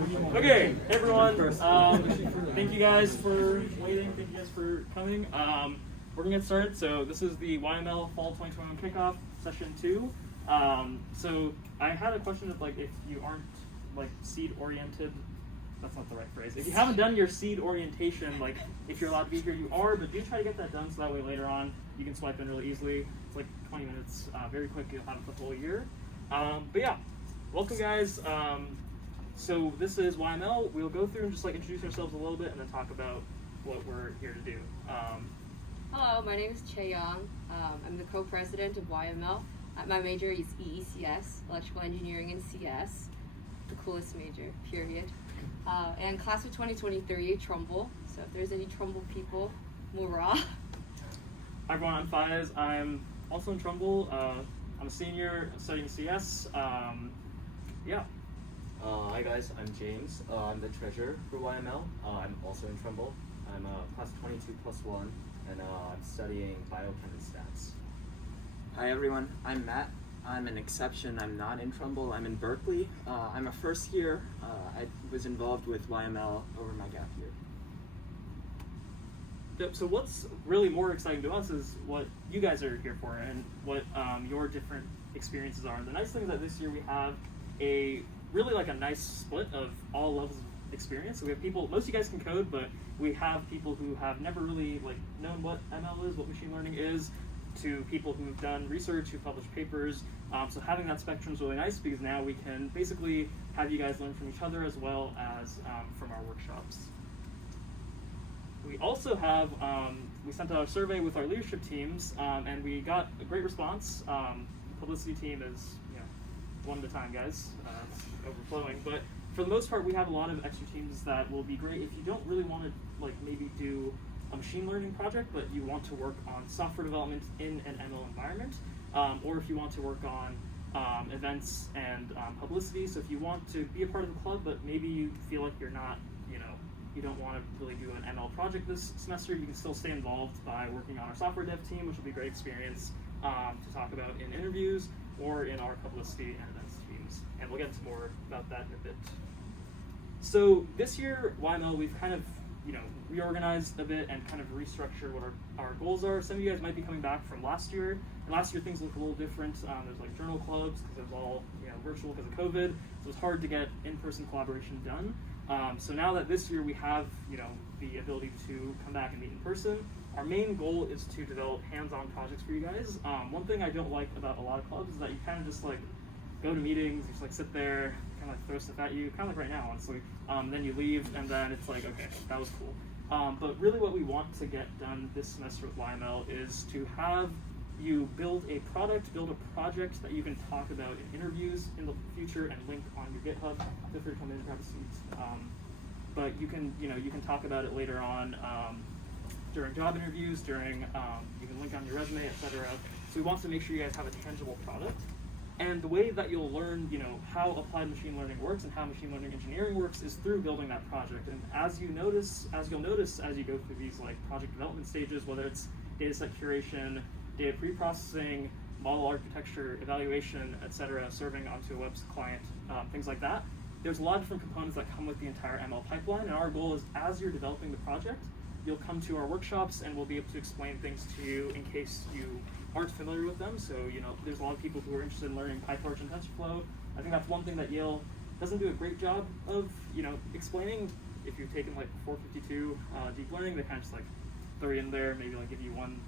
Okay, hey everyone. Thank you guys for waiting. Thank you guys for coming. We're gonna get started. So this is the YML Fall 2021 Kickoff Session 2. So I had a question of if you aren't seed oriented. That's not the right phrase. If you haven't done your seed orientation, if you're allowed to be here, you are, but do try to get that done so that way later on you can swipe in really easily. It's 20 minutes, very quick. You'll have it for the whole year. But yeah, welcome guys. So this is YML. We'll go through and just introduce ourselves a little bit and then talk about what we're here to do. Hello, my name is Chae Young. I'm the co-president of YML. My major is EECS, Electrical Engineering and CS. The coolest major, period. And class of 2023, Trumbull. So if there's any Trumbull people, Moorah. Hi everyone, I'm Faiz. I'm also in Trumbull. I'm a senior studying CS. Yeah. Hi guys, I'm James. I'm the treasurer for YML. I'm also in Trumbull. I'm class 22+1, and I'm studying biochem and stats. Hi everyone, I'm Matt. I'm an exception. I'm not in Trumbull. I'm in Berkeley. I'm a first year. I was involved with YML over my gap year. So what's really more exciting to us is what you guys are here for and what your different experiences are. And the nice thing is that this year we have a nice split of all levels of experience. So we have people, most of you guys can code, but we have people who have never really known what ML is, what machine learning is, to people who've done research, who published papers. So having that spectrum is really nice because now we can basically have you guys learn from each other as well as from our workshops. We also have, we sent out a survey with our leadership teams and we got a great response. The publicity team is, one at a time, guys. It's overflowing. But for the most part, we have a lot of extra teams that will be great if you don't really want to maybe do a machine learning project, but you want to work on software development in an ML environment, or if you want to work on events and publicity. So if you want to be a part of the club, but maybe you feel like you're not, you don't want to really do an ML project this semester, you can still stay involved by working on our software dev team, which will be a great experience to talk about in interviews or in our publicity and events teams. And we'll get into more about that in a bit. So this year, YML, we've kind of reorganized a bit and kind of restructured what our goals are. Some of you guys might be coming back from last year, and last year things looked a little different. There's journal clubs because it was all virtual because of COVID, so it was hard to get in-person collaboration done. So now that this year we have the ability to come back and meet in person, our main goal is to develop hands-on projects for you guys. One thing I don't like about a lot of clubs is that you kind of just go to meetings, you just sit there, kind of throw stuff at you, kind of right now, honestly. Then you leave, and then it's okay, that was cool. But really what we want to get done this semester with YML is to have you build a product, build a project that you can talk about in interviews in the future and link on your GitHub. Feel free to come in and grab a seat. But you can talk about it later on during job interviews, you can link on your resume, etc. So we want to make sure you guys have a tangible product. And the way that you'll learn, how applied machine learning works and how machine learning engineering works is through building that project. And as you'll notice as you go through these project development stages, whether it's data set curation, data preprocessing, model architecture, evaluation, etc., serving onto a web client, things like that, there's a lot of different components that come with the entire ML pipeline. And our goal is, as you're developing the project, you'll come to our workshops and we'll be able to explain things to you in case you aren't familiar with them. So, there's a lot of people who are interested in learning PyTorch and TensorFlow. I think that's one thing that Yale doesn't do a great job of, explaining. If you've taken 452 deep learning, they kind of just throw you in there, maybe give you one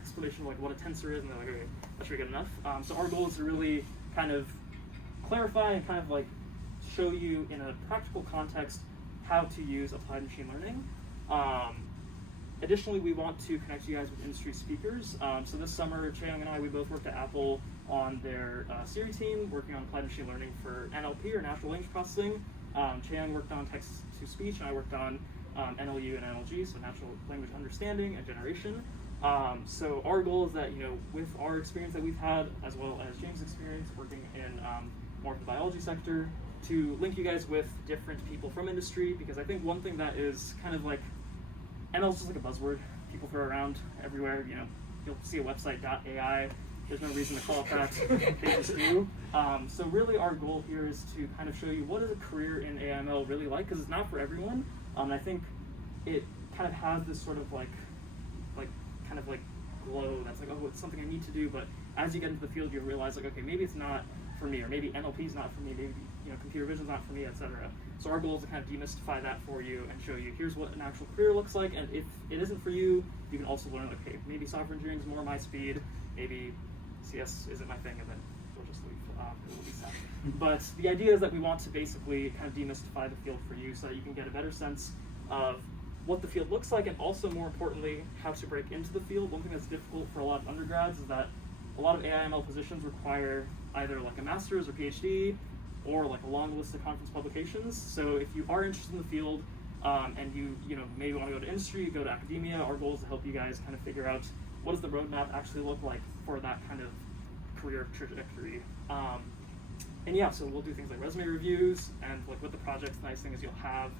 explanation of what a tensor is, and they're okay, that should be good enough. So our goal is to really kind of clarify and kind of show you in a practical context how to use applied machine learning. Additionally, we want to connect you guys with industry speakers. So this summer, Chae Young and I, we both worked at Apple on their Siri team, working on applied machine learning for NLP, or natural language processing. Chae Young worked on text-to-speech, and I worked on NLU and NLG, so natural language understanding and generation. So our goal is that, with our experience that we've had, as well as James' experience working in more of the biology sector, to link you guys with different people from industry, because I think one thing that is kind of ML is just a buzzword people throw around everywhere. You'll see a website .ai There's no reason to call it that. They just do. So really our goal here is to kind of show you what is a career in AIML really like, because it's not for everyone. I think it kind of has this sort of like glow that's like, oh, it's something I need to do, but as you get into the field, you realize like, okay, maybe it's not for me, or maybe NLP is not for me, maybe computer vision is not for me, etc. So our goal is to kind of demystify that for you and show you here's what an actual career looks like, and if it isn't for you, you can also learn like, okay, maybe software engineering is more my speed, maybe CS isn't my thing, and then we'll just leave. It will be sad. But the idea is that we want to basically kind of demystify the field for you so that you can get a better sense of what the field looks like, and also more importantly, how to break into the field. One thing that's difficult for a lot of undergrads is that a lot of AIML positions require either like a master's or PhD, or like a long list of conference publications. So if you are interested in the field, and you maybe want to go to industry, go to academia, our goal is to help you guys kind of figure out what does the roadmap actually look like for that kind of career trajectory. And yeah, so we'll do things like resume reviews, and like with the projects, the nice thing is you'll have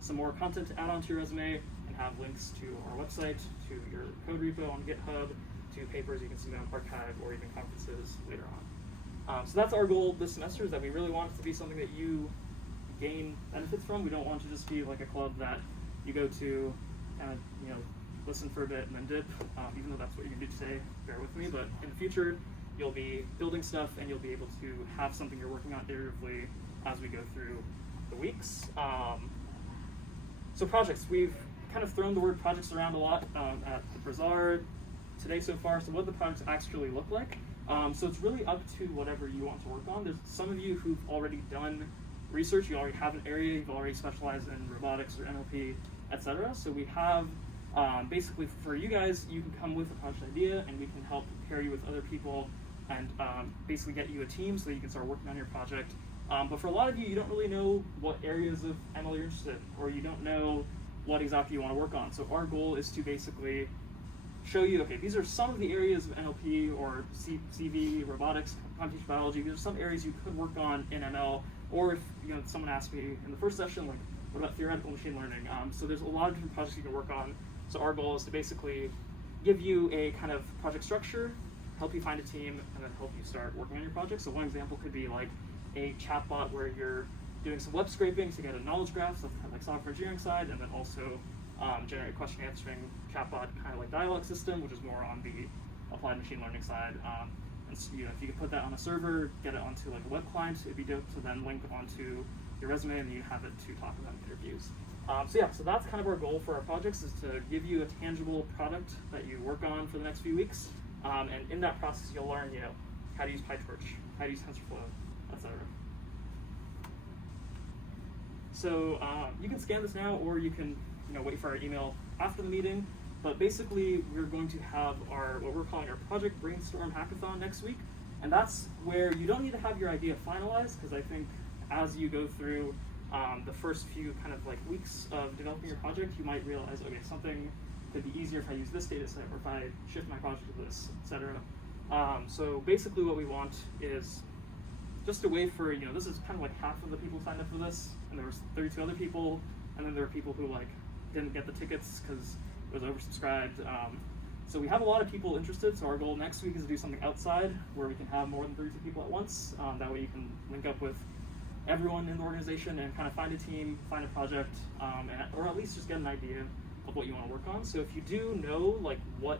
some more content to add onto your resume, and have links to our website, to your code repo on GitHub, to papers you can submit on archive, or even conferences later on. So that's our goal this semester, is that we really want it to be something that you gain benefits from. We don't want to just be like a club that you go to and listen for a bit and then dip, even though that's what you're going to do today, bear with me, but in the future you'll be building stuff and you'll be able to have something you're working on iteratively as we go through the weeks. So projects, we've kind of thrown the word projects around a lot at the Bazaar today so far. So what do the projects actually look like? So it's really up to whatever you want to work on. There's some of you who've already done research, you already have an area, you've already specialized in robotics or NLP, etc. So we have, basically for you guys, you can come with a project idea and we can help pair you with other people and basically get you a team so that you can start working on your project. But for a lot of you, you don't really know what areas of ML you're interested in, or you don't know what exactly you want to work on. So our goal is to basically show you, okay, these are some of the areas of NLP or CV, robotics, computational biology. These are some areas you could work on in ML. Or if someone asked me in the first session, like, what about theoretical machine learning? So there's a lot of different projects you can work on. So our goal is to basically give you a kind of project structure, help you find a team, and then help you start working on your project. So one example could be like a chatbot where you're doing some web scraping to get a knowledge graph, so like software engineering side, and then also generate question answering chatbot kind of like dialogue system, which is more on the applied machine learning side. And so, if you could put that on a server, get it onto like a web client, it'd be dope to then link onto your resume, and then you have it to talk about in interviews. So that's kind of our goal for our projects, is to give you a tangible product that you work on for the next few weeks. And in that process, you'll learn, how to use PyTorch, how to use TensorFlow, etc. So you can scan this now, or you can, wait for our email after the meeting. But basically, we're going to have what we're calling our Project Brainstorm Hackathon next week. And that's where you don't need to have your idea finalized, because I think as you go through the first few kind of like weeks of developing your project, you might realize, okay, something could be easier if I use this data set, or if I shift my project to this, etc. So basically what we want is just a way for, this is kind of like half of the people signed up for this, and there was 32 other people, and then there were people who like didn't get the tickets because it was oversubscribed. So we have a lot of people interested, so our goal next week is to do something outside where we can have more than 32 people at once. That way you can link up with everyone in the organization and kind of find a team, find a project, or at least just get an idea of what you want to work on. So if you do know like what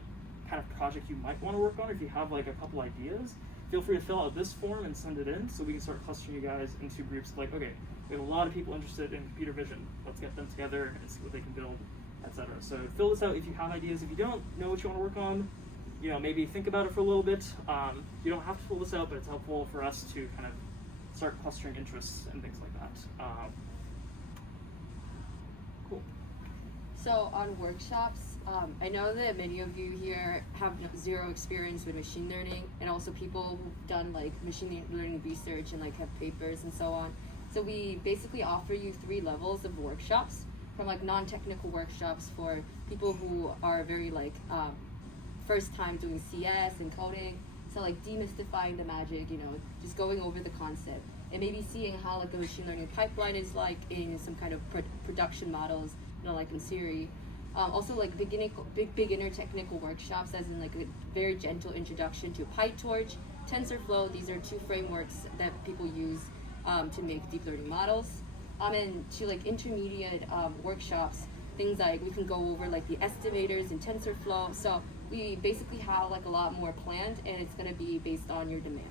kind of project you might want to work on, if you have like a couple ideas, feel free to fill out this form and send it in so we can start clustering you guys into groups like, okay, we have a lot of people interested in computer vision, let's get them together and see what they can build, etc. So fill this out if you have ideas. If you don't know what you want to work on, maybe think about it for a little bit. You don't have to fill this out, but it's helpful for us to kind of start clustering interests and things like that. Cool. So on workshops, I know that many of you here have zero experience with machine learning, and also people who've done like machine learning research and like have papers and so on. So we basically offer you 3 levels of workshops, from like non-technical workshops for people who are very like first time doing CS and coding. So like demystifying the magic, just going over the concept and maybe seeing how like a machine learning pipeline is like in some kind of production models, like in Siri. Also like beginner technical workshops, as in like a very gentle introduction to PyTorch, TensorFlow. These are two frameworks that people use to make deep learning models. And to like intermediate workshops, things like we can go over like the estimators in TensorFlow. So we basically have like a lot more planned, and it's going to be based on your demand.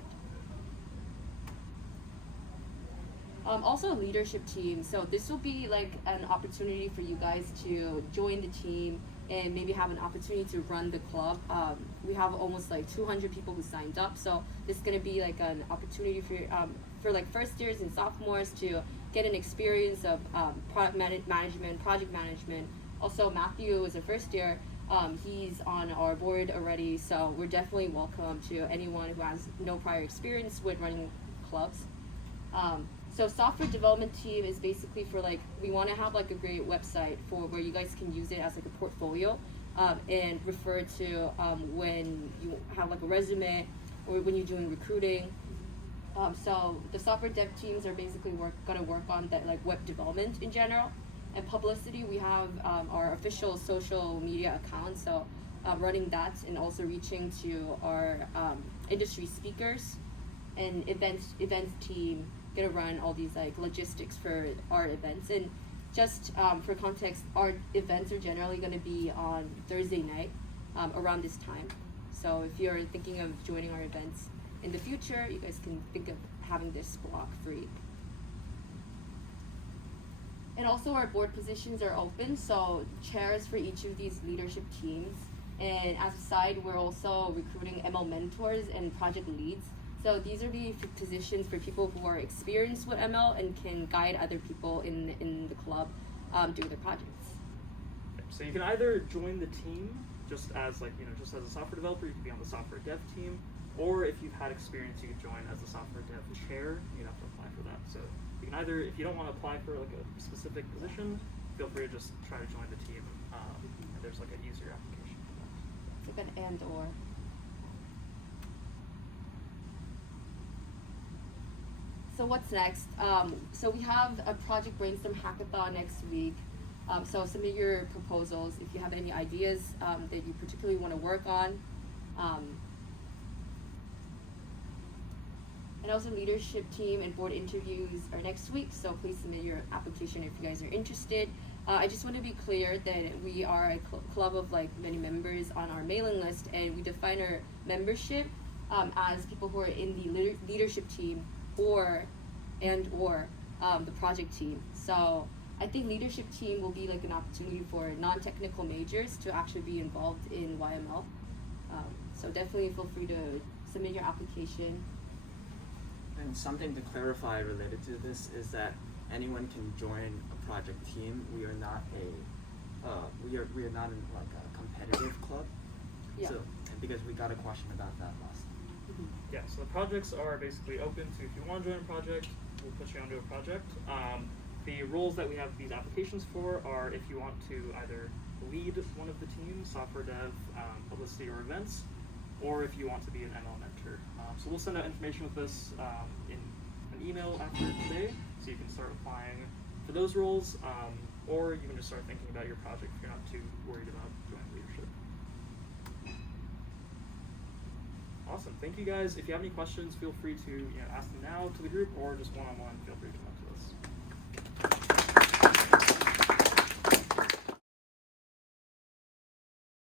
Also leadership team. So this will be like an opportunity for you guys to join the team and maybe have an opportunity to run the club. We have almost like 200 people who signed up. So this is going to be like an opportunity for like first years and sophomores to get an experience of product management, project management. Also Matthew is a first year. He's on our board already. So we're definitely welcome to anyone who has no prior experience with running clubs. So software development team is basically for like, we want to have like a great website for where you guys can use it as like a portfolio and refer to when you have like a resume or when you're doing recruiting. So the software dev teams are basically gonna work on that like web development in general. And publicity, we have our official social media account, so running that and also reaching to our industry speakers and events team. Gonna run all these like logistics for our events. And just for context, our events are generally gonna be on Thursday night around this time. So if you're thinking of joining our events in the future, you guys can think of having this block free. And also our board positions are open, so chairs for each of these leadership teams. And as a side, we're also recruiting ML mentors and project leads. So these are the positions for people who are experienced with ML and can guide other people in the club do their projects. So you can either join the team just as like, just as a software developer. You can be on the software dev team, or if you've had experience, you can join as a software dev chair. You have to apply for that. So you can either, if you don't want to apply for like a specific position, feel free to just try to join the team. And there's like an easier application for that. It's like an and/or. So what's next? So we have a project brainstorm hackathon next week. So submit your proposals if you have any ideas that you particularly want to work on. And also leadership team and board interviews are next week, so please submit your application if you guys are interested. I just want to be clear that we are a club of like many members on our mailing list, and we define our membership as people who are in the leadership team or the project team. So I think leadership team will be like an opportunity for non-technical majors to actually be involved in YML. So definitely feel free to submit your application. And something to clarify related to this is that anyone can join a project team. We are not we are not in like a competitive club. Yeah. So because we got a question about that last time. Yeah, so the projects are basically open to, if you want to join a project, we'll put you onto a project. The roles that we have these applications for are if you want to either lead one of the teams, software dev, publicity, or events, or if you want to be an ML mentor. So we'll send out information with this in an email after today, so you can start applying for those roles, or you can just start thinking about your project if you're not too worried about joining leadership. Awesome, thank you guys. If you have any questions, feel free to ask them now to the group, or just one-on-one, feel free to come up to us.